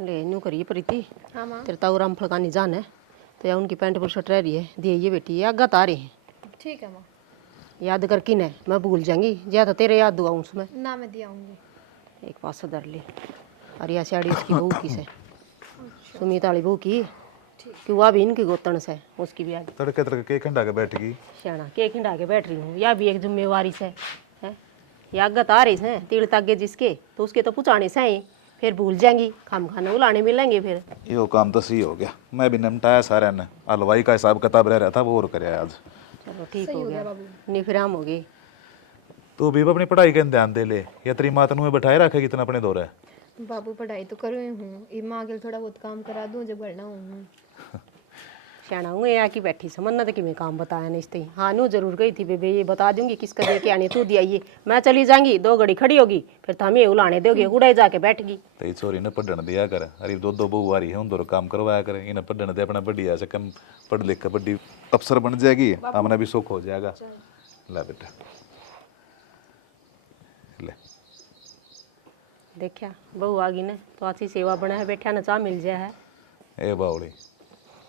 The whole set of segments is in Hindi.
ले न्यू करिए प्रीति। हाँ माँ। तेरे ताऊ राम फलकानी जान है तो या उनकी पैंट पर शर्ट रह रही है, दिए ये बेटी ये आगा तारे हैं। ठीक है माँ। याद कर किन है, मैं भूल जाऊंगी या तो तेरे याद दुआ उसमें। ना मैं दिया आऊँगी। एक पास धर ले। और या साड़ी उसकी बहू की से, सुमित वाली बहू की, कि वह भी इनकी गोतन से, उसकी भी आज तड़के तड़के केक खंडा के बैठ गई। श्याणा केक खिंडा के बैठ रही हूँ, या भी एक जिम्मेवारी से है। या आगा तारे से तिल तागे जिसके तो उसके तो पुचाने से ही फिर भूल जाएंगी, खाम खाने बुलाने मिलेंगे फिर। यो काम तो सही हो गया, मैं भी निपटाया सारे ने। हलवाई का हिसाब किताब रह रहा था वो और करे आज। चलो ठीक हो गया, नहीं फिर हम हो गई। तू भी अपनी पढ़ाई के ध्यान दे ले, या तेरी माँ तनु बैठाए रखेगी इतना अपने दौरे। बाबू पढ़ाई तो कर रही हूँ, इमा आगे थोड़ा बहुत काम करा दूँ जब बढ़ना हूँ। श्याणा हूँ या की बैठी समझना तो कि मैं काम बताया नहीं इसते। हाँ नू जरूर गई थी बेबे, ये बता दूंगी किसका दे के आने तू दिया ये, मैं चली जाऊंगी 2 घड़ी खड़ी होगी फिर तो हमें उलाने दोगे, उड़ाई जाके बैठ गई। तेरी छोरी ने पढ़न दिया कर, अरे दो बहू आ रही है उन दोनों काम करवाया करे, इन्हें पढ़न दे अपना बढ़िया से कम पढ़ लिख कर बड़ी अफसर बन जाएगी, हमने भी सुख हो जाएगा। ला बेटा ले देखा बहू आ गई ने तो अच्छी सेवा बना है, बैठा न चाह मिल जाए है। ए बावड़ी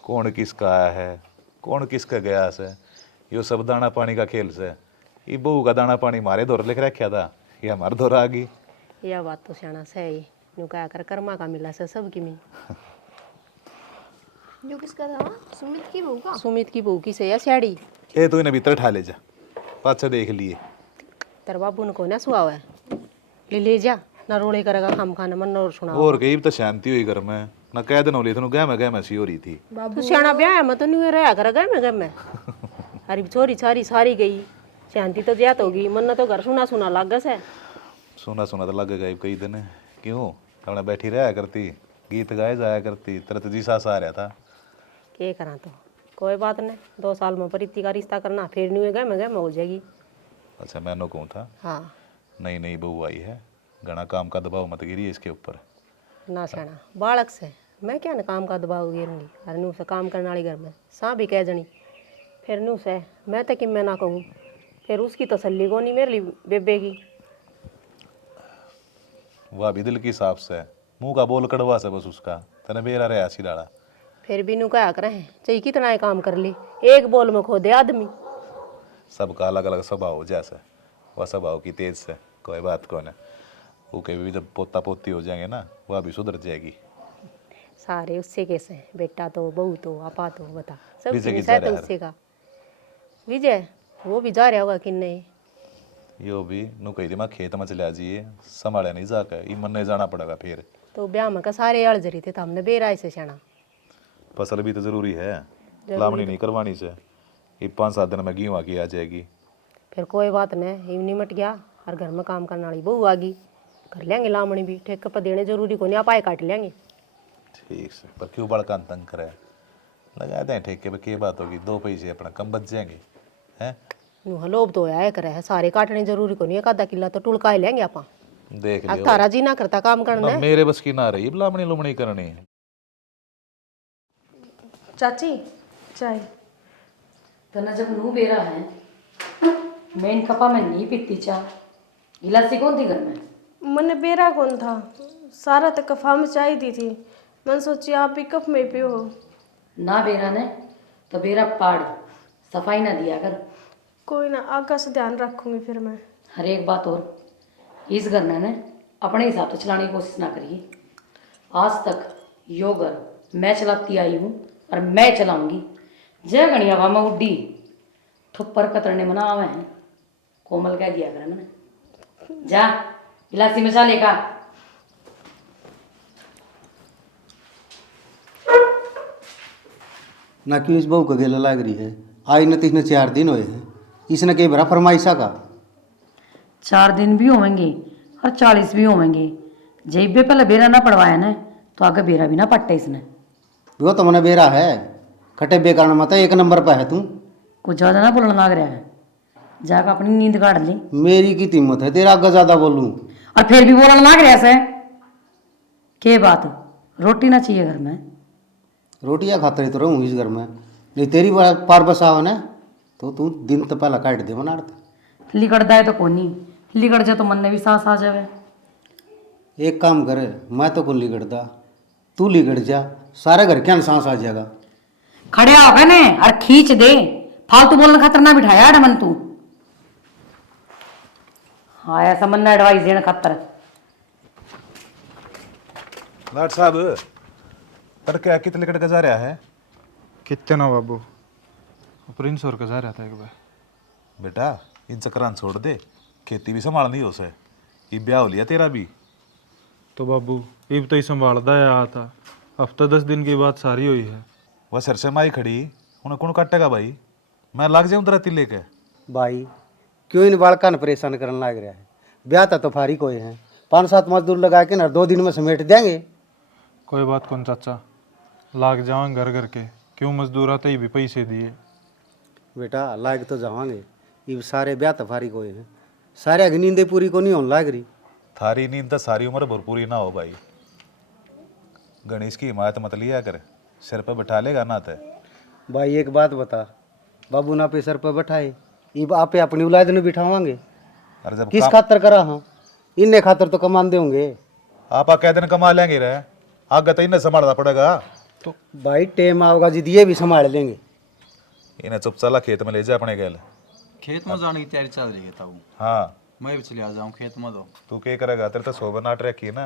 कौन किसका आया है कौन किसका गया से, यो सब दाना पानी का खेल से। ये बहू का दाना पानी मारे दौर लिख रखा था, ये हमारे दौर आ गई। यह बात तो श्याणा सही, यूँ कहा कर कर्मा का मिला से सबकी में। जो किसका था माँ? सुमित की बहू का? सुमित की बहू की से या साड़ी। ए तू इन्हें भीतर ठा ले जा, पाछे देख लिए। तेरे बाबू ने को ना सुहा है, ले जा ना रोड़े करेगा खाम खाना मन और सुना। और कहीं तो शांति हुई घर में, ना कह देना होली तेन गह मैं सी हो रही थी। तू श्याणा ब्याह है, मैं तो नहीं रहा करेगा मैं। अरे छोरी छारी सारी गई, शांति तो ज्यादा होगी, मन तो घर सुना सुना लागस है। सुना सुना तो लग गई कई दिन, क्यों अपने बैठी रहा करती, गीत गाए जाया करती, तेरा तो जी सास आ रहा था। क्या करा तो कोई बात नहीं, 2 साल में प्रीति का रिश्ता करना फिर नहीं होगा मैं हो जाएगी। अच्छा मैंने कहूँ था हाँ नई नई बहू आई है, घना काम का दबाव मत गिरी इसके ऊपर। ना श्याणा बालक से मैं क्या न काम का दबाव गिरूंगी, अरे नू से काम करने वाली घर में सा भी कह जनी फिर नू से मैं तो कि मैं ना कहूँ, फिर उसकी तसल्ली को नहीं मेरे लिए बेबे की। वह भी दिल की साफ से, मुंह का बोल कड़वा से बस उसका, तेने बेरा रहा सी डाला। फिर भी नू क्या करें, चाहिए कितना ही काम कर ली, एक बोल में खो दे आदमी। सबका अलग अलग स्वभाव हो जैसे, वह स्वभाव की तेज से कोई बात कौन है, वो कभी भी जब पोता पोती हो जाएंगे ना वह भी सुधर जाएगी। सारे उससे कैसे हैं, बेटा तो बहू तो आपा तो बता सब विजय की किसी जा तो उससे का। विजय वो भी जा रहा होगा कि नहीं? यो भी नु कही थी मैं खेत में चला जाइए, संभाले नहीं जाकर ये मन नहीं जाना पड़ेगा फिर। तो ब्याह में का सारे अड़ जरी थे तो हमने बेराय से श्याणा। फसल भी तो जरूरी है, लामनी नहीं करवानी से, ये 5-7 दिन में गेहूँ की आ जाएगी। फिर कोई बात नहीं, यूं निमट गया और घर में काम करने वाली बहू आ गई, कर लेंगे लामणी भी, ठेके पर देने जरूरी को नहीं, आप आए काट लेंगे। ठीक से पर क्यों बड़का तंग करे, लगा दें ठेके पे, क्या बात होगी, 2 पैसे अपना कम बच जाएंगे हैं। लोभ तो आया करे है, सारे काटने जरूरी को नहीं, एक आधा किला तो टुलका ही लेंगे आप। देख लियो तारा जी ना करता काम करना ना, है। मेरे बस की ना रही लामणी लुमणी करनी। चाची चाय। तना जब नू बेरा है मैं इन कपा में नहीं पीती चाह, गिलासी कौन थी घर में? मैंने बेरा कौन था, सारा तक कफा में चाय दी थी, मैंने सोची आप ही कप में पियो। ना बेरा ने तो बेरा पाड़ सफाई ना दिया कर। कोई ना, आगा से ध्यान रखूंगी फिर मैं। हर एक बात और इस घर ने अपने हिसाब से चलाने की कोशिश ना करिए। आज तक यो घर मैं चलाती आई हूँ और मैं चलाऊंगी। जय गणिया हवा में उड्डी थप्पर कतरने मना आवे हैं, कोमल कह दिया कर मैंने। जा गिलासी में चाले का। ना क्यों इस बहू का गेला लाग रही है, आई न तीसने 4 दिन हुए हैं, इसने कई भरा फरमाइशा का। 4 दिन भी होंगे और 40 भी होंगे, जब भी पहले बेरा ना पड़वाया ना तो आगे बेरा भी ना पट्टे इसने। वो तो मैंने बेरा है, खटे बेकार मत 1 नंबर पे है तू। कुछ ज़्यादा ना बोलना लग रहा है, जाकर अपनी नींद काट ली। मेरी की हिम्मत है तेरा आगे ज्यादा बोलूं, और फिर भी बोलना लग रहा है। के बात रोटी ना चाहिए घर में? रोटियां खाते तो रहूँ इस घर में, नहीं तेरी पार बसावन है तो तू दिन तो पहला काट दे बना। लिकड़दा है तो कोनी, लिकड़ जाए तो मन में भी सांस आ जावे। एक काम करे, मैं तो कुल्ली करता, तू लिगड़ जा, सारे घर के सांस आ जाएगा। खड़े हो गए ने और खींच दे, फालतू बोलने खातर ना बिठाया डमन तू। हाँ ऐसा मन एडवाइस देने खातर। लाट साहब पर क्या कितने लकड़ का जा रहा है कितना बाबू प्रिंस और का जा रहा था एक बार। बेटा? इन चक्रान छोड़ दे, खेती भी संभालनी हो से। ये ब्याह हो लिया तेरा भी? तो बाबू इब तो ही संभालता आया था, हफ्ता 10 दिन की बात सारी हुई है। वह सरसे माई खड़ी, उन्हें कौन काटेगा भाई? मैं लग जाऊं तेरा तिल्ले के। भाई क्यों इन बालका ने परेशान करने लग रहा है? ब्याह तो फारी कोई है, 5-7 मजदूर लगा के ना 2 दिन में समेट देंगे। कोई बात कौन चाचा, लाग जाओ घर घर के, क्यों मजदूर आते ही भी पैसे दिए। बेटा लाग तो जावांगे, ये सारे ब्याह तो फारी कोई है, सारे की नींदें पूरी को नहीं होने लाग रही। थारी नींद तो सारी उम्र भर पूरी ना हो भाई। गणेश की हिमायत मत लिया कर, सिर पर बैठा लेगा ना ते। भाई एक बात बता, बाबू ना पे सर पर बैठाए, ये आपे अपनी औलाद ने बिठावांगे? और जब किस खातर करा हाँ? इन्ने खातर तो कमान देंगे। आप क्या दिन कमा लेंगे रे, आगे तो इन्हें संभालना पड़ेगा। तो भाई टेम आओगा जिद ये भी संभाल लेंगे। इन्हें चुपचाला खेत में ले जा अपने गैल। खेत में जाने की तैयारी चल रही है ताऊ। हाँ मैं भी चले आ जाऊँ खेत में। तो तू क्या करेगा? तेरे तो शोभा नाट रखी है ना,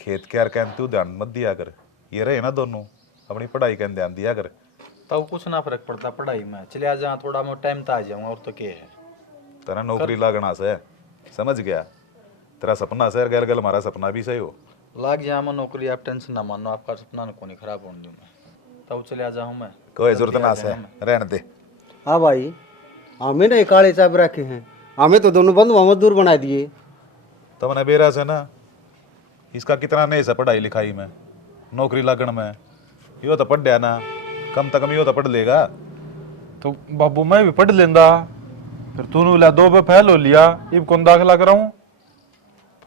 खेत के यार कहते तू ध्यान मत दिया कर। ये रहे ना दोनों, अपनी पढ़ाई का ध्यान दिया कर। ताऊ कुछ ना फर्क पड़ता पढ़ाई में, चले आ जाऊँ थोड़ा बहुत टाइम तो आ जाऊँगा, और तो क्या है। तेरा नौकरी लागना से, समझ गया? तेरा सपना से गैल गैल हमारा सपना भी सही हो। लाग जाए मैं नौकरी, आप टेंशन ना मानो, आपका सपना को नहीं खराब होने दूँ मैं। ताऊ चले आ जाऊँ मैं, कोई जरूरत ना से, रहने दे। हाँ भाई, हमें ना काले चाप रखे हैं, हमें तो दोनों बंधु मजदूर बना दिए। तो मैंने बेरा से ना, इसका कितना नहीं सा पढ़ाई लिखाई में, नौकरी लगन में। यो तो पढ़ दिया ना, कम से कम यो तो पढ़ लेगा। तो बाबू मैं भी पढ़ लेंदा, फिर तूने बोला 2 पे फेल हो लिया, इब कौन दाखिला कराऊं?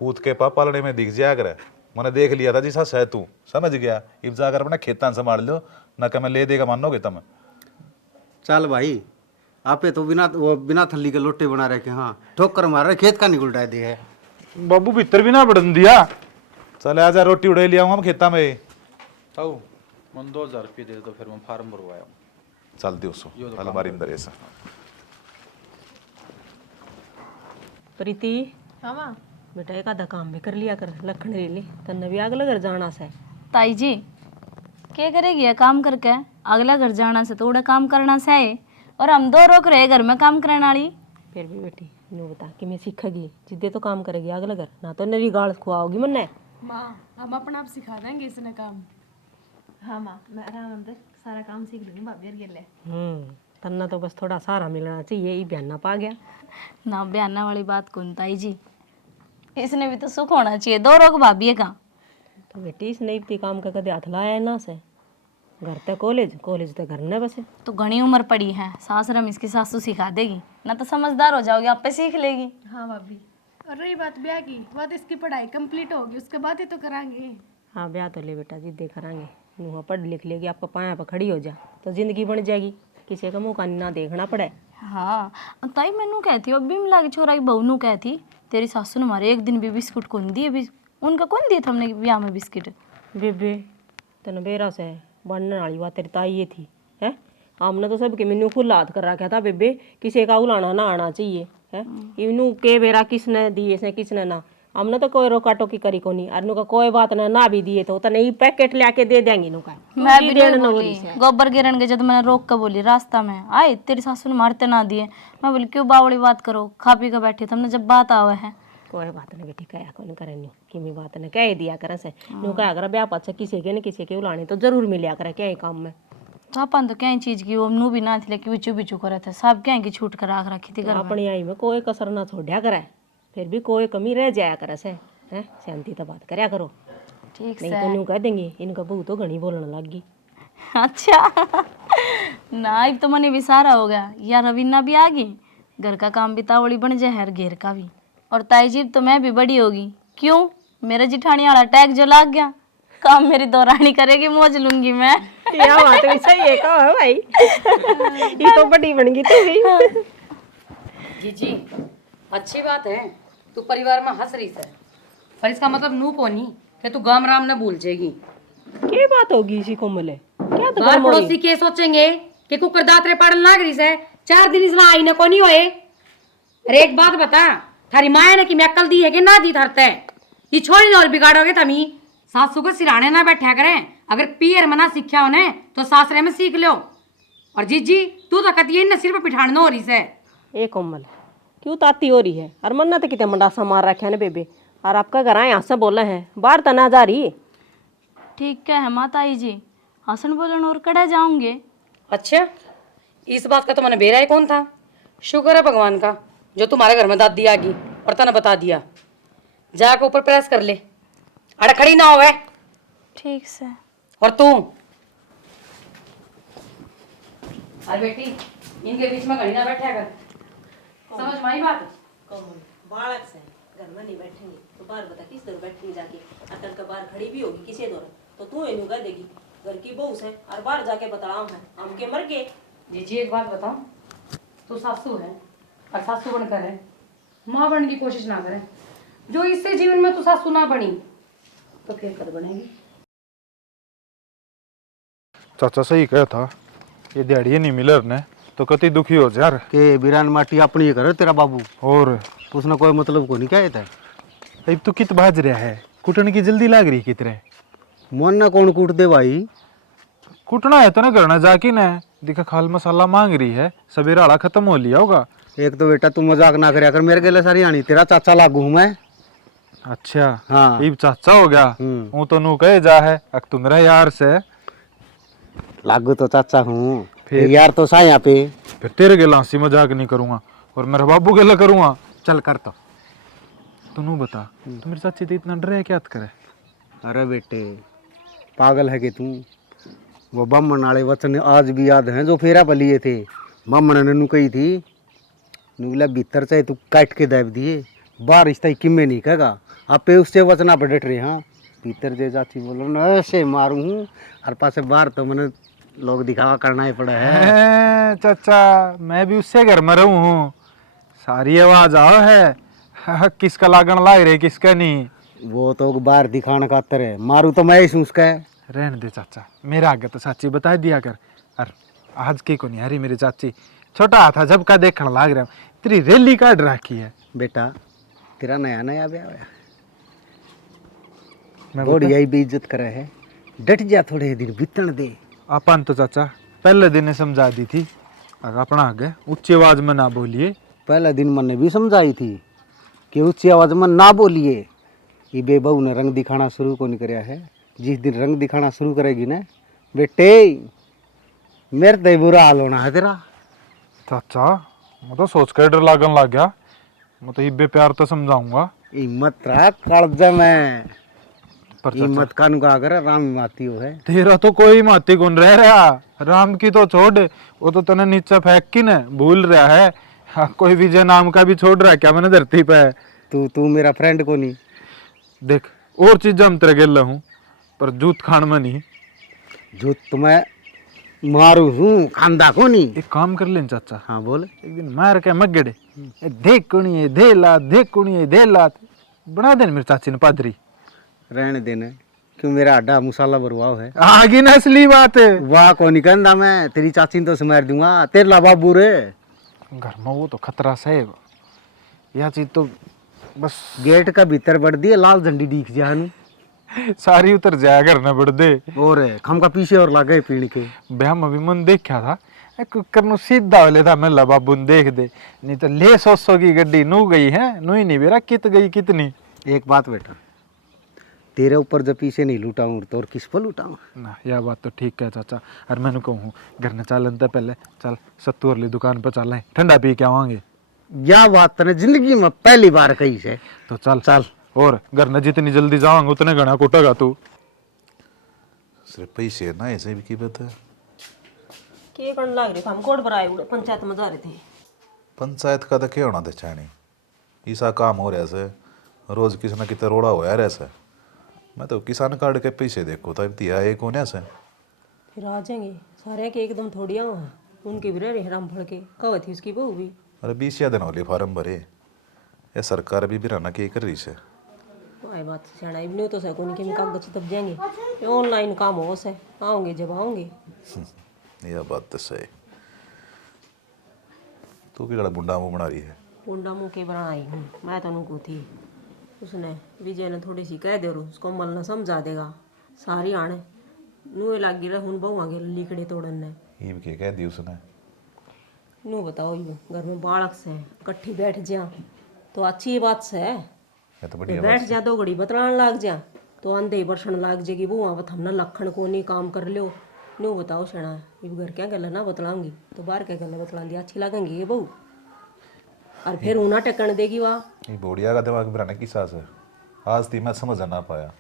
पूत के पाप पालने में दिख जाया कर। मैंने देख लिया था जिसा सह तू, समझ गया? इब जाकर अपना खेतान संभाल लो, ना कि मैं ले देगा मानोगे तुम। चल भाई, आपे तो बिना थल्ली के लोटे बना रखे। हाँ ठोकर मार रहे, खेत का नहीं उल्टा दे है। बाबू भीतर भी ना बढ़न दिया। चल आजा, रोटी उड़े लिया हम खेता में। ताऊ मन 2000 रुपये दे दो, फिर मैं फार्म भरवाया। चल दे उसको अलमारी में दे ऐसा। प्रीति हाँ माँ। बेटा एक आधा काम भी कर लिया कर, लखन ले ले, तन्ने भी अगले घर जाना से। ताई जी क्या करेगी ये काम करके? अगला घर जाना से तो उड़ा काम करना से है, और हम 2 रोक रहे घर में काम करने वाली। फिर भी बेटी यूँ बता कि मैं सीखेगी, जिद्दे तो काम करेगी अगले घर, ना तो नरी गाल खुआओगी मन्ने। माँ हम अपना आप सिखा देंगे इसने काम। हाँ माँ, मैं आराम से सारा काम सीख लूँगी भाभी और गेले। तन्ना तो बस थोड़ा सहारा मिलना चाहिए, ये बयान ना पा गया। ना बयाना वाली बात कौन ताई जी, इसने भी तो सुख होना चाहिए, 2 रोक भाभी है कहाँ। तो बेटी इस नहीं इतनी काम का कदे हाथ लाया है ना से, घर तक कॉलेज, कॉलेज तक घर न बसे। तो घनी उम्र पड़ी है, सासरम इसकी सासू सिखा देगी ना, तो समझदार हो जाओगी, आप पे सीख लेगी। हाँ भाभी। और रही बात ब्याह की, बात इसकी पढ़ाई कंप्लीट होगी, उसके बाद ही तो कराएंगे। हाँ ब्याह तो ले बेटा, जिद्दे करांगे। नुहा पढ़ लिख लेगी, आपका पाया पर खड़ी हो जा तो जिंदगी बन जाएगी, किसी का मुँह का ना देखना पड़े। हाँ ताई मैनू कहती, अब भी मिला के छोरा की बहू नू कहती, तेरी सासू ने हमारे एक दिन भी बिस्कुट कौन दिए, उनका कौन दिए थे हमने ब्याह में बिस्किट। बेबे तन बेरा से बनने वाली बात तेरी ताई ये थी है। हमने तो सबके मेनू खुला हाथ कर रखा था बेबे, किसी का उलाना ना आना चाहिए है। इनू के बेरा किसने दिए से किसने ना, हमने तो कोई रोका टोकी करी को नहीं। अनु का कोई बात ना भी दिए तो नहीं पैकेट लेके दे देंगे नु का। मैं भी नहीं बोली, गोबर गिरन के जब मैंने रोक कर बोली रास्ता में आए, तेरी सासू ने मारते ना दिए। मैं बोली क्यों बावड़ी बात करो, खा पी कर बैठे तुमने जब बात आवे है। कोई बात नहीं बेटी, कया कौन करे न्यू किमी बात ने कह दिया करे से नु का अगर ब्याह पाछे किसी के न किसी के उलानी तो जरूर मिलिया करे क्या काम में। चापन तो क्या चीज की वो नू भी ना थी, लेकिन बिचू बिचू करे थे सब क्या की छूट कर आख रखी थी घर में। अपनी आई में कोई कसर ना छोड़ा करे, फिर भी कोई कमी रह जाया करे से है। शांति तो बात करया करो, ठीक नहीं तो न्यू कह देंगे इनका बहू तो घनी बोलने लग गई। अच्छा ना अब तो मने भी सारा हो गया यार, रवीना भी आ गई, घर का काम भी तावड़ी बन जाए हर घेर का भी। और ताई जी तो मैं भी बड़ी होगी, क्यों मेरा जिठानी वाला टैग जो लाग गया, काम मेरी दौरानी करेगी, मौज लूंगी मैं। यह बात भी सही है कहा है भाई, ये तो बड़ी बन गई तू भी। जी जी अच्छी बात है, तू परिवार में हंस रही है, पर इसका मतलब नू को नहीं कि तू गाम राम न भूल जाएगी। क्या बात होगी इसी कोमल है? क्या तो बाहर गरम हो रही? पड़ोसी के सोचेंगे कि कुकर दातरे पड़न लाग रही से 4 दिन इसला आई ना कोनी होए। अरे एक बात बता, थारी माया ने कि मैं अक्ल दी है कि ना दी धरते ये छोरी और बिगाड़ोगे तमी। सासू को सिराने ना बैठा करें, अगर पियर मना सीखा होने तो सासरे में सीख लो। और जीजी तू तो कती इन सिर पे पिठान हो रही से। ए कोमल क्यों ताती हो रही है? और मन्ना तो कितने मंडासा मार रखे है ना बेबे। और आपका घर आए यहाँ से बोले हैं बाहर तना जा रही। ठीक है माताई जी, हसन बोलन और कड़े जाऊंगे। अच्छा, इस बात का तो मैंने बेरा ही कौन था। शुक्र है भगवान का जो तुम्हारे घर में दादी आ गई और तने बता दिया। जाके ऊपर प्रेस कर ले, अड़ खड़ी ना होवे। ठीक से। और तू अरे बेटी इनके बीच में घड़ी ना बैठा कर, समझ में आई बात? बालक से घर में नहीं बैठेंगे तो बाहर बता किस तरह बैठेंगे जाके। अटल का बाहर खड़ी भी होगी किसी दौर तो तू इन्हें कह देगी घर की बहू से और बाहर जाके बताओ है हम के मर गए। जी एक बात बताऊं, तू सासू है और सासू बनकर है, माँ बनने की कोशिश ना करे। जो इससे जीवन में तू सासू ना बनी तो फिर कद बनेगी। चाचा सही कहा था, ये दिहाड़ी नहीं मिलर ने तो कति दुखी हो जा। के बिरान माटी अपनी ही करे तेरा बाबू, और उसने कोई मतलब को नहीं कहा था। अब तो कित भाज रहा है, कुटने की जल्दी लाग रही कितरे। मन ना कौन कूट दे भाई, कुटना है तो ना करना जाके ना दिखा खाल मसाला मांग रही है, सवेरा आला खत्म हो लिया होगा। एक तो बेटा तू मजाक ना करया कर, मेरे गले सारी आनी तेरा चाचा लागू हूं मैं। अच्छा हाँ इब चाचा हो गया। वो तो नू कहे जा है अक तुम रहे यार से लागू तो चाचा हूँ, फिर यार तो सा यहाँ पे। फिर तेरे गला हंसी मजाक नहीं करूंगा और मेरे बाबू गला करूंगा। चल कर तो तू बता, तू मेरी चाची तो इतना डरे क्या करे? अरे बेटे पागल है कि तू, वो बामन वाले वचन आज भी याद हैं जो फेरा पर लिए थे। बामन ने नू कही थी नूला भीतर चाहे तू काट के दाब दिए बाहर रिश्ता किम्मे नहीं कहेगा। आप पे उससे वचना पर डट रहे। हाँ भीतर जे जाती बोलो ना ऐसे मारूं हूँ और पासे बाहर तो मैंने लोग दिखावा करना ही पड़ा है। चाचा मैं भी उससे घर में रहूं हूँ, सारी आवाज आओ है किसका लागण लाग रही किसका नहीं। वो तो बाहर दिखाने का तर है, मारू तो मैं ही हूँ उसका। रहने दे चाचा, मेरा आगे तो चाची बता दिया कर। और आज की को नहीं हरी मेरी चाची, छोटा था जब का देखने लाग रहा हूँ, तेरी रैली काट रखी है। बेटा तेरा नया नया ब्याह होया, मैं बड़ी यही भी इज्जत करे है, डट जा थोड़े दिन बीतन दे। अपन तो चाचा पहले दिन ने समझा दी थी, अगर अपना आगे ऊंची आवाज में ना बोलिए। पहले दिन मैंने भी समझाई थी कि ऊंची आवाज में ना बोलिए। ये बेबहू ने रंग दिखाना शुरू को नहीं कराया है। जिस दिन रंग दिखाना शुरू करेगी ना बेटे मेरे तो बुरा हाल होना है तेरा। चाचा मैं तो सोच कर डर लागन लग गया, मैं तो इब्बे प्यार तो समझाऊंगा। हिम्मत रख कालज में, पर हिम्मत कानू का अगर राम माती हो है। तेरा तो कोई माती कौन रह रहा, राम की तो छोड़, वो तो तने नीचे फेंक की न भूल रहा है। हाँ, कोई विजय नाम का भी छोड़ रहा है क्या मैंने धरती पे? तू मेरा फ्रेंड को नहीं देख और चीज हम तेरे गेल हूँ पर जूत खान में नहीं। जो तुम्हें मारू हूँ खानदा को नहीं। एक काम कर लें चाचा। हाँ बोल। एक दिन मार के मगड़े देख कुणी दे लात, देख कुणी दे लात बना दे मेरी चाची ने पादरी। रहने देना क्यों मेरा अड्डा मसाला बरवाओ है। आगे न असली बात है। वाह को निकंदा मैं तेरी चाची ने तो समार दूंगा तेरे ला बाबू रे। घर में वो तो खतरा से यह चीज तो बस गेट का भीतर बढ़ दिए लाल झंडी दिख जान सारी उतर जाया करना पड़ दे। और खम का पीछे और लगे पीण के ब्याह में भी मन देखा था करनो सीधा वाले था मैं बाबू ने देख दे, नहीं तो ले 100 की गड्डी नू गई है नू ही नहीं बेरा कित गई कितनी। एक बात बेटा तेरे ऊपर जब पीछे नहीं लूटाऊं तो और किस पर लूटाऊं ना। यह बात तो ठीक है चाचा। और मैंने कहूँ घर न चलन तो पहले चल सत्तू वाली दुकान पर चल ठंडा पी के आवांगे। यह बात तने जिंदगी में पहली बार कही से। तो चल चल और घर न जितनी जल्दी जावांगे उतने घना कुटेगा तू। सिर्फ पैसे ना ऐसे भी की बात है। के करने लग रहे हम कोड पर आए उड़े पंचायत में जा रहे थे। पंचायत का तो क्या होना था चाणी, ऐसा काम हो रहा से रोज किसी न कितने रोड़ा होया रहा। मैं तो किसान कार्ड के पैसे देखो तब दिया एक होने से फिर आ जाएंगे सारे के एकदम थोड़ी आओ हैं उनके भी रहे राम भड़ के कव थी उसकी बहू भी। अरे 20 दिन होली फार्म भरे, ये सरकार भी बिराना के कर रही से। आई बात सियाना इबनू तो सको नहीं कि मैं कागज दब जाएंगे ये ऑनलाइन काम हो से आओगे जब आओगे। यह बात तो सही। तू की बुढ़ा मुंह बना रही है? कुंडा मुँह के बना आई हूँ मैं तो उनको थी उसने विजय ने थोड़ी सी कह दे रो उसको मल न समझा देगा सारी आने नूए लागी रहा हूँ बहु आगे लिकड़े तोड़न ने। ये भी क्या कह दी उसने? नू बताओ ये घर में बालक से इकट्ठी बैठ जा तो अच्छी बात से है। ये तो तो बढ़िया बैठ बात जा तो घड़ी बतलान लाग जा तो अंधे बरसन लाग जाएगी वो वहाँ पर हमने लखन को नहीं काम कर लो। नू बताओ शना ये घर क्या गल ना बतलाऊंगी तो बाहर क्या गल बतला दी अच्छी लगेंगी ये बहू और फिर ऊना टकन देगी वाह। ये बोड़िया का दिमाग बनाने की सास है। आज थी मैं समझ ना पाया।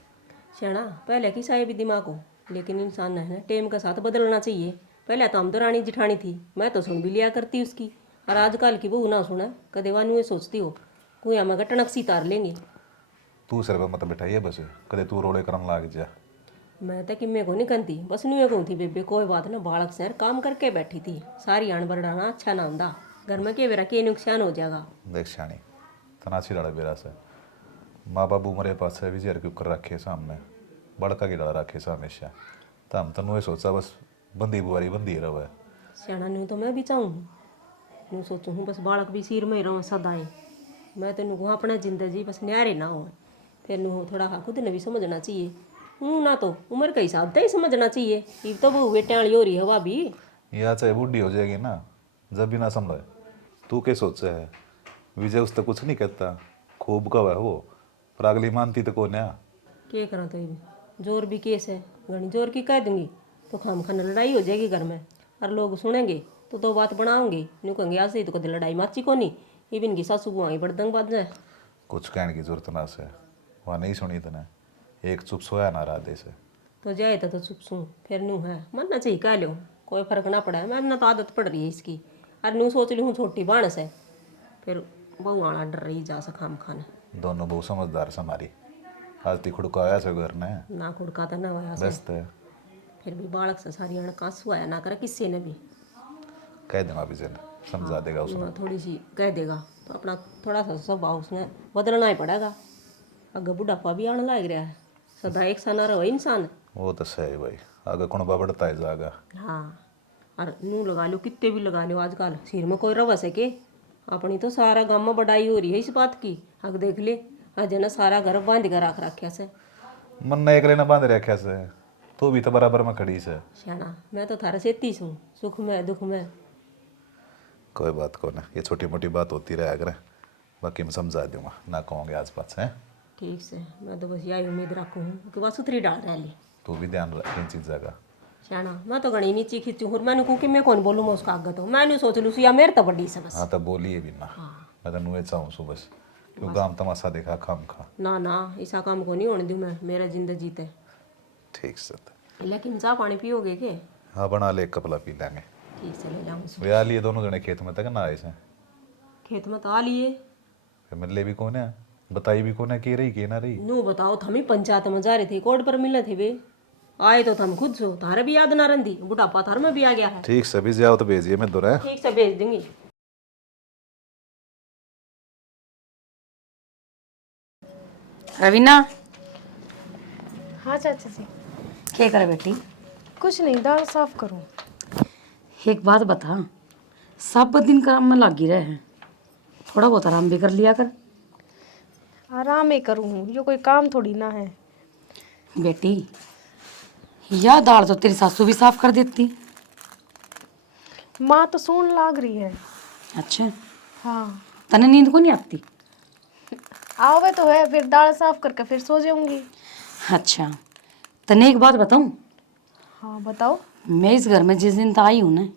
शना पहले की साई भी दिमाग हो लेकिन इंसान है ना टेम के साथ बदलना चाहिए। पहले तो हम तो रानी जिठानी थी मैं तो सुन भी लिया करती उसकी और आजकल की बहू ना सुना कदे वानू ये सोचती हो कोई हमें का टनक सी तार लेंगे। तू सिर पर मत बैठाइए बस कदे तू रोड़े करन लाग जा। मैं तो किम्मे को नहीं कहती बस नुए कहूँ थी बेबे कोई बात ना बालक शहर काम करके बैठी थी सारी आन बरडाना अच्छा ना होंदा घर में के बेरा के नुकसान हो जाएगा। देख शानी तनाशी लड़ा बेरा से माँ बाबू मेरे पास है विजय के ऊपर रखे सामने बड़का की लड़ा रखे से हमेशा तो हम तनु ये सोचा बस बंदी बुआरी बंदी रहे। सियाना न्यू तो मैं भी चाहूँ न्यू सोचूँ हूँ बस बालक भी सिर में ही रहो सदाएं मैं तो नुकूँ अपना जिंदगी बस न्यारे ना हो फिर नु थोड़ा खुद ने भी समझना चाहिए हूँ ना तो उम्र के हिसाब से ही समझना चाहिए ये तो वो बेटे वाली हो रही है भाभी। या चाहे बूढ़ी हो जाएगी ना जब भी ना संभले तू क्या सोचे है विजय उस तक कुछ नहीं कहता खूब का है वो पर अगली मानती तो कौन है। क्या करा तो ये जोर भी केस है घनी जोर की कह दूंगी तो खाम खाना लड़ाई हो जाएगी घर में और लोग सुनेंगे तो बात बनाओगे न्यू कहेंगे आज से तो कभी लड़ाई माची को नहीं इबिन की सासू बुआई बड़दंग बात जाए। कुछ कहने की जरूरत ना से वहाँ नहीं सुनी तने एक चुप सोया ना राधे से तो जाए तो चुप सूँ फिर न्यू है मनना चाहिए कह लो कोई फर्क ना पड़ा है मैं तो आदत पड़ रही है इसकी और न्यू सोच ली हूँ छोटी बाणस है फिर बहू आना डर रही जा सखाम खाने। दोनों बहुत समझदार से हमारी आज ती खुड़काया से घर ने ना खुड़का तो ना हुआ से व्यस्त है फिर भी बालक से सारी अण कांसू आया ना करे किसी ने भी कह देगा विजय ने समझा देगा उसने। वहाँ थोड़ी सी कह देगा तो अपना थोड़ा सा स्वभाव उसने बदलना ही पड़ेगा। अगर बुढ़ापा भी आने लग रहा है सदा एक सा ना रहो इंसान। वो तो सही भाई आगे कौन बढ़ता है जागा। हाँ और नू लगा लो कितने भी लगा लो आजकल सिर में कोई रवस है के अपनी तो सारा गाँव में बढ़ाई हो रही है इस बात की। अग देख ले अजय ने सारा घर बांध कर रख रखा से मन ने एक लेना बांध रखा से तो भी तो बराबर में खड़ी से। श्याना मैं तो थारा सेती हूँ सुख में दुख में। कोई बात को ना ये छोटी मोटी बात होती रहे अगर बाकी मैं समझा दूंगा ना कहूँगे आस पास है। ठीक से मैं तो बस यही उम्मीद रखूँ कि बस उतरी डाल रह ली तू भी ध्यान रख इन चीज़ का। श्याना मैं तो घनी नीची खींचू और मैंने कहूँ कि मैं कौन बोलूँ मैं उसका आगत हूँ मैं नहीं सोच लूँ या मेरे तो बड़ी से बस। हाँ तब बोलिए भी ना मैं तो नुए चाहूँ सु बस क्यों गाम तमाशा देखा खाम खा ना ऐसा काम को नहीं होने दूँ मैं मेरा जिंदगी जीते। ठीक से लेकिन चाह पानी पियोगे के? हाँ बना ले एक कपला पी लेंगे। ठीक से ले जाऊँ वे आ लिए दोनों जने खेत में तक ना आए से खेत में तो आ लिए फिर मिले भी कौन है बताई भी कौन है के रही के ना रही। नू बताओ थम ही पंचायत में जा रहे थे कोर्ट पर मिले थे वे आए तो थम खुद सो थारे भी याद ना रही बुढ़ापा थार में भी आ गया है। ठीक से भी जाओ तो भेजिए मैं दुरा ठीक से भेज दूंगी। रवीना हाँ चाचा जी। क्या करे बेटी? कुछ नहीं दाल साफ करूँ। एक बात बता सब दिन काम में लगी रहे हैं थोड़ा बहुत आराम भी कर लिया कर। आराम ही करूँ ये कोई काम थोड़ी ना है। बेटी यह दाल तो तेरी सासू भी साफ कर देती। माँ तो सोन लाग रही है। अच्छा हाँ तने नींद को नहीं आती? आवे तो है फिर दाल साफ करके फिर सो जाऊंगी। अच्छा तने एक बात बताऊं? हाँ बताओ। मैं इस घर में जिस दिन तो आई हूँ ना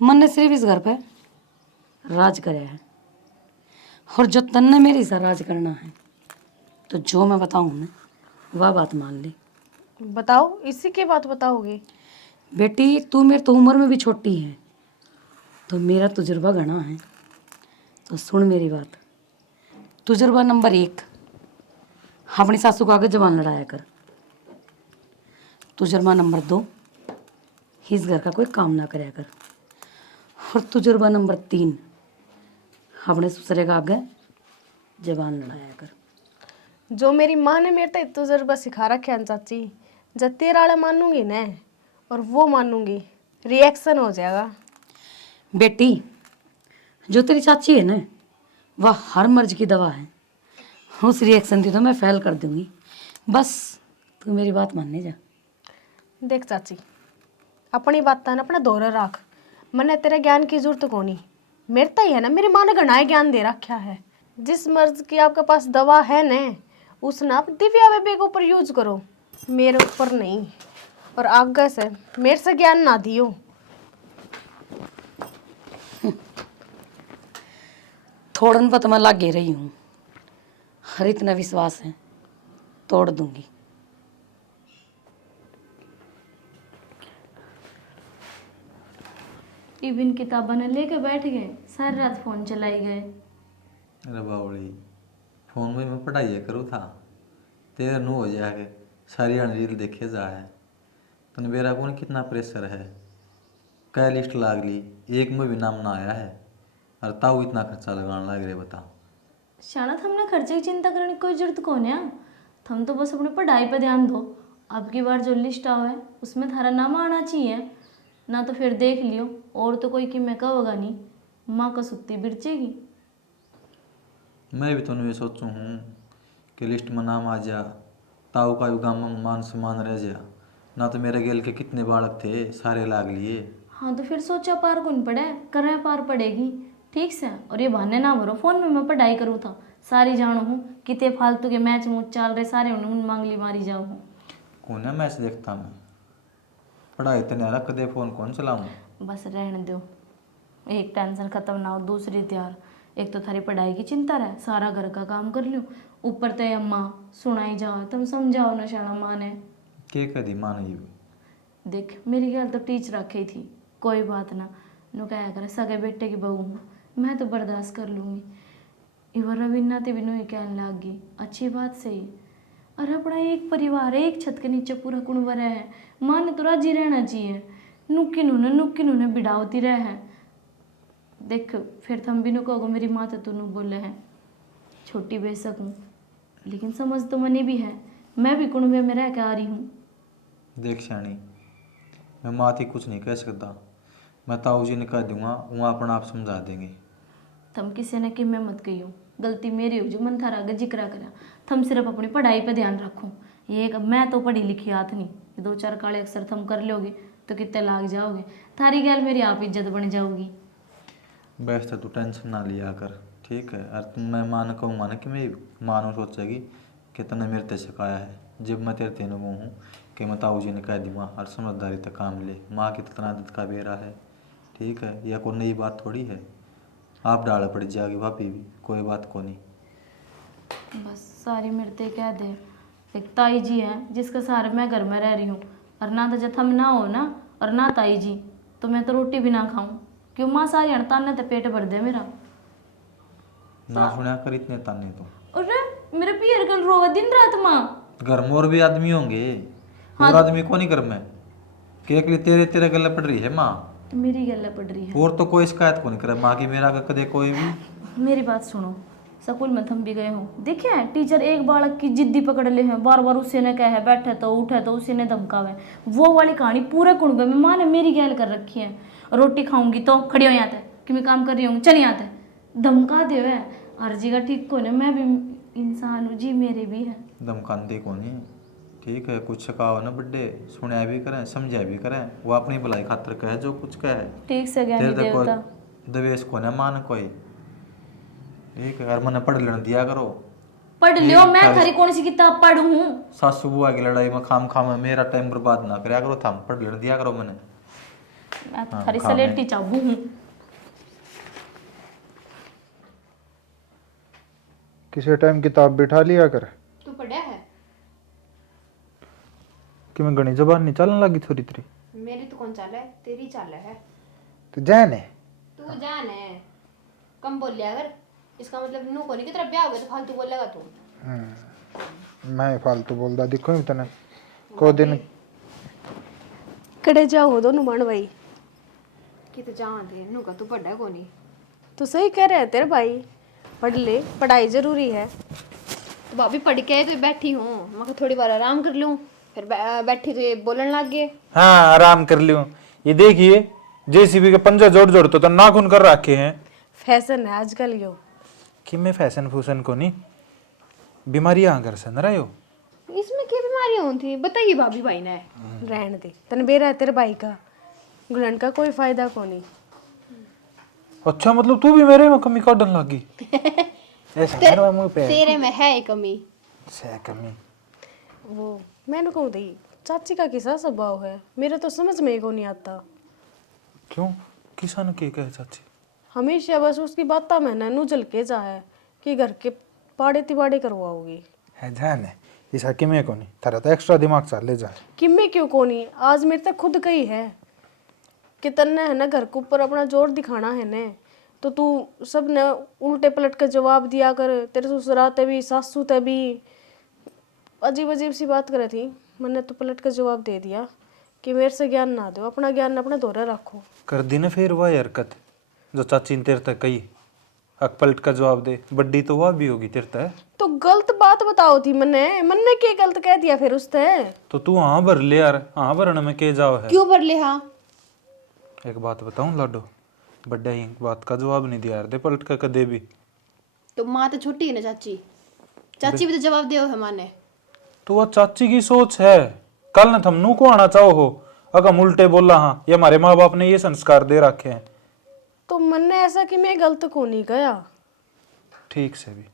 मन ने सिर्फ इस घर पे राज कराया है और जो तन्ने मेरे साथ राज करना है तो जो मैं बताऊँ ना वह बात मान ले। बताओ इसी की बात बताओगे? बेटी तू मेरे तो उम्र में भी छोटी है तो मेरा तजुर्बा घना है तो सुन मेरी बात। तजुर्बा नंबर 1 अपनी सासू को आगे जबान लड़ाया कर। तजुर्बा नंबर 2 इस घर का कोई काम ना कराया कर। और तजुर्बा नंबर 3 अपने ससुरे का आगे जबान लड़ाया कर। जो मेरी माँ ने मेरे तक इतना तजुर्बा सिखा रखा है चाची, जब तेरा वाला मानूंगी ना और वो मानूंगी, रिएक्शन हो जाएगा। बेटी, जो तेरी चाची है ना, वह हर मर्ज की दवा है। उस रिएक्शन थी तो मैं फेल कर दूंगी। बस तू मेरी बात मानने जा। देख चाची, अपनी बात ना अपना दौरा रख, मैंने तेरे ज्ञान की जरूरत को नहीं, मेरे तो ही है ना, मेरी माँ ने घना ज्ञान दे रखा है। जिस मर्ज की आपके पास दवा है ना, उस ना आप दिव्या बेबी के ऊपर यूज करो, मेरे ऊपर नहीं। और आगे से मेरे से ज्ञान ना दियो। थोड़न पर तो मैं लागे रही हूँ, हर इतना विश्वास है, तोड़ दूंगी। इबिन किताबा ने लेके बैठ गए, सारी रात फोन चलाई गए। अरे बावड़ी, फोन में मैं पढ़ाई करूँ था, तेरे नु हो जाके सारी रील देखे जा है। तन मेरा कौन कितना प्रेशर है, कै लिस्ट लाग ली, एक में भी नाम ना आया है, और ताऊ इतना खर्चा लगाने लग रहे बता। शाना हमने खर्चे की चिंता करने की कोई जरूरत कौन है। तुम तो बस अपनी पढ़ाई पर ध्यान दो। अब की बार जो लिस्ट आओ है उसमें थारा नाम आना चाहिए, ना तो फिर देख लियो और तो कोई कि मैं कहोगा नहीं, माँ का सुत्ती बिरचेगी। मैं भी तो ये सोचूं हूँ कि लिस्ट में नाम आ जा, ताऊ का भी गाँव में मान सम्मान रह जा, ना तो मेरे गेल के कितने बालक थे सारे लाग लिए। हाँ तो फिर सोचा पार कौन पड़े, कर पार पड़ेगी ठीक से। और ये बहाने ना भरो, फोन में मैं पढ़ाई करूँ था, सारी जानो हूँ कितने फालतू के मैच मूच चल रहे, सारे उन्हें मांगली मारी जाओ हूँ। कौन है मैच देखता मैं, पढ़ाई तो नहीं रख दे, फोन कौन चलाऊँ। बस रहने दो, एक टेंशन खत्म ना हो दूसरी तैयार। एक तो थारी पढ़ाई की चिंता रहे, सारा घर का काम कर लूँ, ऊपर ते अम्मा सुनाई जाओ, तुम समझाओ ना शाना माँ ने। के कदी मान ही देख मेरी गल तो टीच रखी थी, कोई बात ना, नु क्या करे सगे बेटे की बहू हूँ, मैं तो बर्दाश्त कर लूँगी। इवर रवीना ते भी नु ही कहने लग गई, अच्छी बात सही। अरे अपना एक परिवार है, एक छत के नीचे पूरा कुणवर है, माँ ने तो राजी रहना चाहिए, नुक्की नुने बिड़ावती रहे हैं। देख फिर थम भी नु कहोगे मेरी माँ तो तू बोले हैं, छोटी बेशक हूँ लेकिन समझ तो मने भी है, मैं भी कुणबे में रह के आ रही हूँ। देख श्याणी, मैं माँ थी कुछ नहीं कह सकता, मैं ताऊ जी ने कह दूंगा, वो अपना आप समझा देंगे। थम किसी ने कि मैं मत कहियो, गलती मेरी हो जो मन थारा आगे जिक्र करा। थम सिर्फ अपनी पढ़ाई पे ध्यान रखो। ये एक मैं तो पढ़ी लिखी आत नहीं, ये दो चार काले अक्षर थम कर लोगे तो कितने लाग जाओगे, थारी गैल मेरी आप इज्जत बन जाओगी। बस तो तू टेंशन ना लिया कर, ठीक है। और तुम मैं मान कहूँगा ना कि मैं मानो सोचेगी कि तूने मेरे ते सिखाया है, जब मैं तेरे तेन वो हूँ कि मैं ताऊ जी ने कह दूँगा, और समझदारी तक काम ले, माँ की तो तनादत का बेरा है, ठीक है। या कोई नई बात थोड़ी है, आप डाल पड़ जाएगी भाभी भी, कोई बात को नहीं। बस सारी मेरे ते कह दे, एक ताई जी है जिसके सहारे मैं घर में रह रही हूँ, और ना तो जब हम ना हो ना और ना ताई जी तो मैं तो रोटी भी ना खाऊं, क्यों माँ सारी अड़ताने तो पेट भर दे मेरा। ना सुना कर इतने ताने तो। अरे मेरे पियर कल रोवा दिन रात माँ। घर में और भी आदमी होंगे, और आदमी को नहीं घर में, केक लिए तेरे तेरे गले पड़ रही है माँ, तो मेरी गल्ला पड़ रही है। और तो कोई शिकायत को नहीं करे माँ की मेरा कदे कोई भी। मेरी बात सुनो, स्कूल में थम भी गए हो, देखे हैं टीचर एक बालक की जिद्दी पकड़ ले हैं, बार बार उसी ने कहे बैठे तो उठे तो उसी ने धमकावे, वो वाली कहानी पूरे कुंबे में माँ ने मेरी गैल कर रखी है। रोटी खाऊंगी तो खड़ी हो जाता है कि मैं काम कर रही हूँ, चली आता है, धमका दे वह हर जगह ठीक को ना, मैं भी इंसान हूँ जी, मेरे भी है। धमकाते को नहीं, ठीक है। कुछ कहा ना बड्डे, सुना भी करें समझा भी करें, वो अपनी भलाई खातर कहे जो कुछ कहे, ठीक से ज्ञानी देवता दवेश को ना मान कोई, ठीक है। और मैंने पढ़ लेने दिया करो, पढ़ लियो, मैं थारी कौन सी किताब पढ़ूं। सासू बुआ की लड़ाई में खाम खाम मेरा टाइम बर्बाद ना कराया करो, थाम पढ़ लेने दिया करो मैंने। मैं तो थारी सलेटी चाबू हूँ। किसी टाइम किताब बिठा लिया कर, तू पढ़ा है? कि मैं गणी जबान नहीं चलने लगी थोड़ी तेरी। मेरी तो कौन चाल है, तेरी चाल है। तो जान है, तू जान है, कम बोल लिया अगर, इसका मतलब नू कोनी की तरफ ब्याह हो गया तो फालतू बोलेगा तू। मैं फालतू बोलदा दिखो ही तने को दिन कड़े जाओ दोनों मन भाई, कि तो जान दे नू का तू पढ़ा कोनी। तो सही कह रहे हैं तेरे भाई, पढ़ ले, पढ़ाई जरूरी है। तो भाभी पढ़ के तो बैठी हूँ, मैं कहा थोड़ी बार आराम कर लूँ, फिर बैठी तो ये बोलने लग गए। हाँ आराम कर लियो। ये देखिए जेसीबी के पंजा जोड़ जोड़ तो नाखून कर रखे हैं। फैशन है आजकल यो। कि मैं फैशन फूसन को नहीं, बीमारियां घर से न रहे हो। इसमें क्या बीमारियाँ होती थी बताइए भाभी भाई ने। रहने दे, तन बेरा है तेरे भाई का, गुलन का कोई फायदा को नहीं। अच्छा मतलब तू भी मेरे में कमी काटने लगी। ऐसा मेरे मुंह पे तेरे में है एक कमी। से कमी। वो मैंने कहूँ दी चाची का किसा स्वभाव है, मेरे तो समझ में को नहीं आता। क्यों किसान के कहे चाची? हमेशा बस उसकी बात में ना नू जल के जा है कि घर के पाड़े तिबाड़े करवाओगी। है जाने ऐसा कि मैं को नहीं, तेरा तो एक्स्ट्रा दिमाग चल ले जा। कि मैं क्यों को नहीं, आज मेरे तक खुद कही है कि तन्ने है ना घर के ऊपर अपना जोर दिखाना है ने, तो तू सब ने उल्टे पलट कर जवाब दिया कर। तेरे ससुराते भी सासू ते भी अजीब अजीब सी बात करे थी, मैंने तो पलट कर जवाब दे दिया कि मेरे से ज्ञान ना दो, अपना ज्ञान अपने दोहरा रखो। कर दी ना फिर वह हरकत जो चाची ने तेरे तक कही, अक पलट का जवाब दे, बड्डी तो वह भी होगी तेरे तक। तो गलत बात बताओ थी मैंने क्या गलत कह दिया फिर उससे? तो तू हाँ भर ले यार, हाँ भरने में के जाओ है। क्यों भर ले? हाँ एक बात बताऊं लाडो, बड्डा ही बात का जवाब नहीं दिया यार दे पलट का कदे भी। तो माँ तो छोटी है ना चाची, चाची भी तो जवाब दे है माँ ने। तो वह चाची की सोच है, कल न तुम नू को आना चाहो हो, अगर उल्टे बोला हाँ ये हमारे माँ बाप ने ये संस्कार दे रखे हैं। तो मैंने ऐसा कि मैं गलत को नहीं कहा। ठीक से भी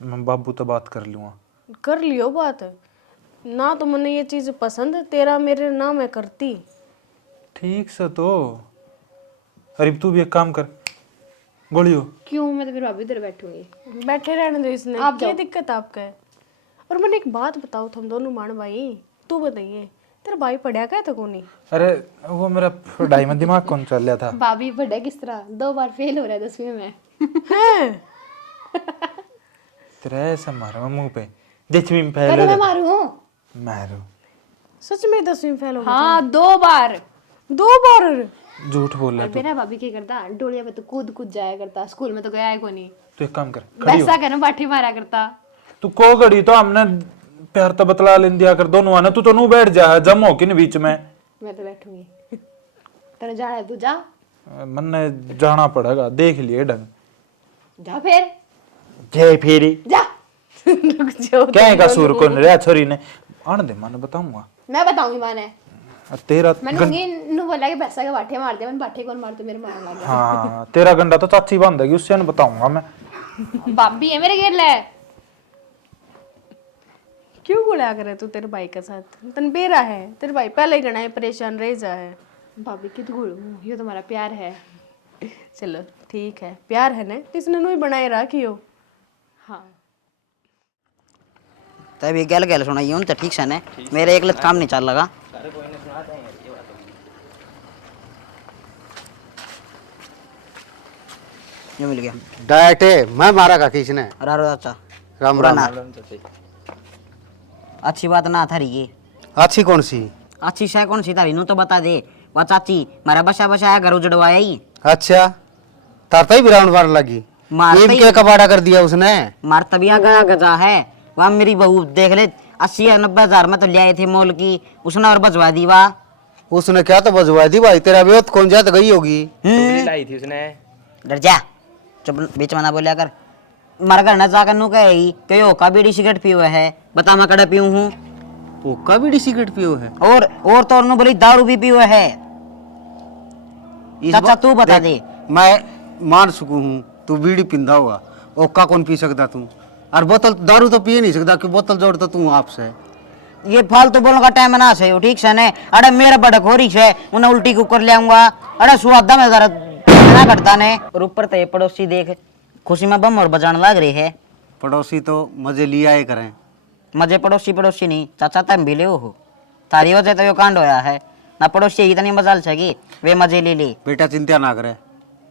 मैं बाबू तो बात कर लूँगा। कर लियो बात ना, तो मैंने ये चीज पसंद तेरा मेरे ना मैं करती। ठीक से तो अरे तू भी एक काम कर गोलियो। क्यों? मैं तो फिर भाभी इधर बैठूंगी। बैठे रहने दो, इसने आप क्या जाओ। दिक्कत आपका है? और मैंने एक बात बताओ तुम दोनों मान भाई, तू बताइए तेरा भाई पढ़ा क्या था को नहीं? अरे वो मेरा पढ़ाई में दिमाग कौन चल रहा था। भाभी बड़ा किस तरह 2 बार फेल हो रहा है 10वीं में। हैं? तेरा ऐसा मारो मुंह पे, 10वीं में पहले पहले मैं मारूं? मारो। सच में 10वीं में फेल हो गया? हाँ 2 बार। 2 बार? झूठ बोल रहा तू। मेरा भाभी क्या करता, डोलिया पे तो कूद कूद जाया करता, स्कूल में तो गया है को नहीं। तू एक काम कर खड़ी हो। वैसा कहना बाठी मारा करता। तू को घड़ी तो हमने प्यार तो बतला लेन दिया कर दोनों आने, तू तो नू बैठ जा जम हो कि बीच में। मैं तो बैठूंगी। तेने जाना है तू जा। मन ने जाना पड़ेगा, देख लिए ढंग। जा फिर जय फेरी जा। रुक जाओ। क्या है कसूर को रे छोरी ने आने दे, मैंने बताऊंगा। मैं बताऊंगी माँ ने। तेरा मैंने कहूंगी नु बोला कि भैंसा के बाठे मार दे, मैंने बाठे कौन मारते मेरे मार लग गया। हाँ तेरा गंडा तो चाची बांधेगी, उससे नहीं बताऊंगा मैं। भाभी है मेरे घेर ले। क्यों गुड़ा करे तू तेरे भाई के साथ? तन बेरा है तेरे भाई पहले ही गणा है, परेशान रह जा है। भाभी की धूल, ये तुम्हारा प्यार है। चलो ठीक है, प्यार है ना तो इसने नु बनाए रखियो। हाँ तभी गल गल सुनाई उन तो ठीक से ने, मेरे एक काम नहीं चल लगा। ये मिल गया डाइट है मैं मारा का किसने? अरे चाचा राम पूरा राम। ना। अच्छी बात ना था ये। अच्छी कौन सी? अच्छी शाय कौन सी थारी नू तो बता दे। वह चाची मारा बसा बसाया घर उजड़वाया ही। अच्छा तारता ही ग्राउंड मार लगी, मारता ये ही- क्या कबाड़ा कर दिया उसने? मार तबिया गया गजा है। वह मेरी बहू देख ले 80 या 90 हजार में तो ले आए थे मोल की, उसने और बजवा दी वाह। उसने क्या तो बजवा दी भाई, तेरा बेवत कौन जात गई होगी। लाई थी उसने। डर जा, चुप बीच में ना बोलिया कर। मर घर न जाकर नू कहेगी कि ओ का बीड़ी सिगरेट पियो है, बता मैं कड़े पीऊं हूँ। ओका बीड़ी सिगरेट पियो है? और तो और बोली दारू भी पियो है। इस चाचा बात- तू बता देख, दे। मैं मान सकू हूँ तू बीड़ी पिंदा होगा, ओका कौन पी सकता तू? और बोतल दारू तो पी नहीं सकता कि बोतल जोड़ता तू आपसे। ये फालतू बोलने का टाइम ना से ठीक से ने। अरे मेरा बड़ा खोरी है, उन्हें उल्टी कुकर ले आऊंगा। अरे सुआदा में जरा ना करता ने। और ऊपर तो ये पड़ोसी देख खुशी में बम और बजाने लग रही है। पड़ोसी तो मजे लिया ही करें। मजे पड़ोसी पड़ोसी नहीं चाचा तुम भी ले हो। तारी वजह तो यो कांड होया है ना, पड़ोसी इतनी मजाल छगी वे मजे ले ले। बेटा चिंता ना करे,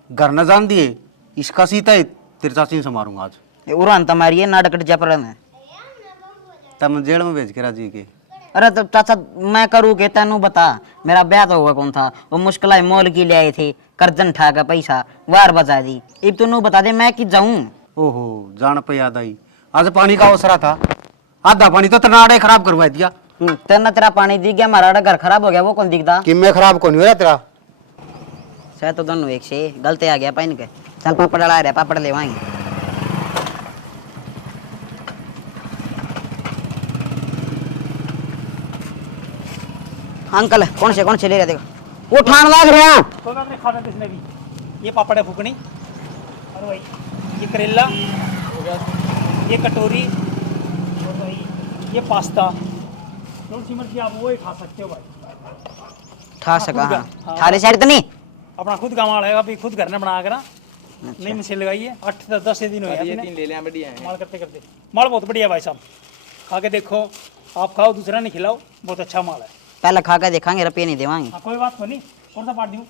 घर न जान दिए इसका सीता ही तेरे चाची से मारूंगा आज। उड़ान तुम्हारी है नाटक जा पर में तब जेल में भेज के राजी के। अरे तो चाचा मैं करूँ के तेनू बता, मेरा ब्याह तो हुआ कौन था? वो मुश्किल मोल की ले आए थे, कर्जन ठा का पैसा वार बजा दी। अब तू नू बता दे मैं कि जाऊं। ओहो जान पे याद आई, आज पानी का ओसरा था, आधा पानी तो तरनाड़े खराब करवा दिया। तेना तेरा पानी दिख गया, हमारा घर खराब हो गया, वो कौन दिखता? कि मैं खराब कौन हुआ तेरा? शायद तो दोनों एक से गलती आ गया पाइन के। चल पापड़ ला रहे, पापड़ ले आएंगे। अंकल कौन से ले रहे देखो, वो ठान लाग रहे हैं। कोई बात नहीं, खाना किसने भी। ये पापड़ है फूकनी, और भाई ये करेला, ये कटोरी, और भाई ये पास्ता। थोड़ी सी मर्जी आप वो ही खा सकते हो भाई। खा सका खुद हाँ। का- थाली साइड तो नहीं अपना खुद का माल है, अभी खुद घर ने बना कर नहीं मशीन लगाई है। 8-10 दिन हो गए ले लिया, बढ़िया है माल करते करते। माल बहुत बढ़िया भाई साहब, खा के देखो, आप खाओ दूसरा नहीं खिलाओ, बहुत अच्छा माल है। पहले खा के देखेंगे, रुपये नहीं देवांगे। हाँ कोई बात नहीं, कौन सा पार्ट दूँ?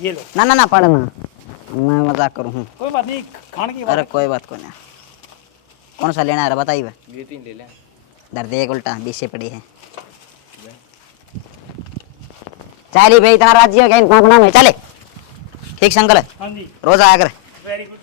ये लो। ना ना ना पढ़ना, मैं मजाक करूँ हूँ। कोई बात नहीं, खाने की बात अरे है। कोई बात को नहीं। कौन सा लेना है बताइए। ये 3 ले लें। दर्द एक उल्टा 20 से पड़ी है। चलिए भाई, इतना राज्य हो गया, इतना में चले। ठीक से अंकल, हाँ जी, रोज आया कर। Very good.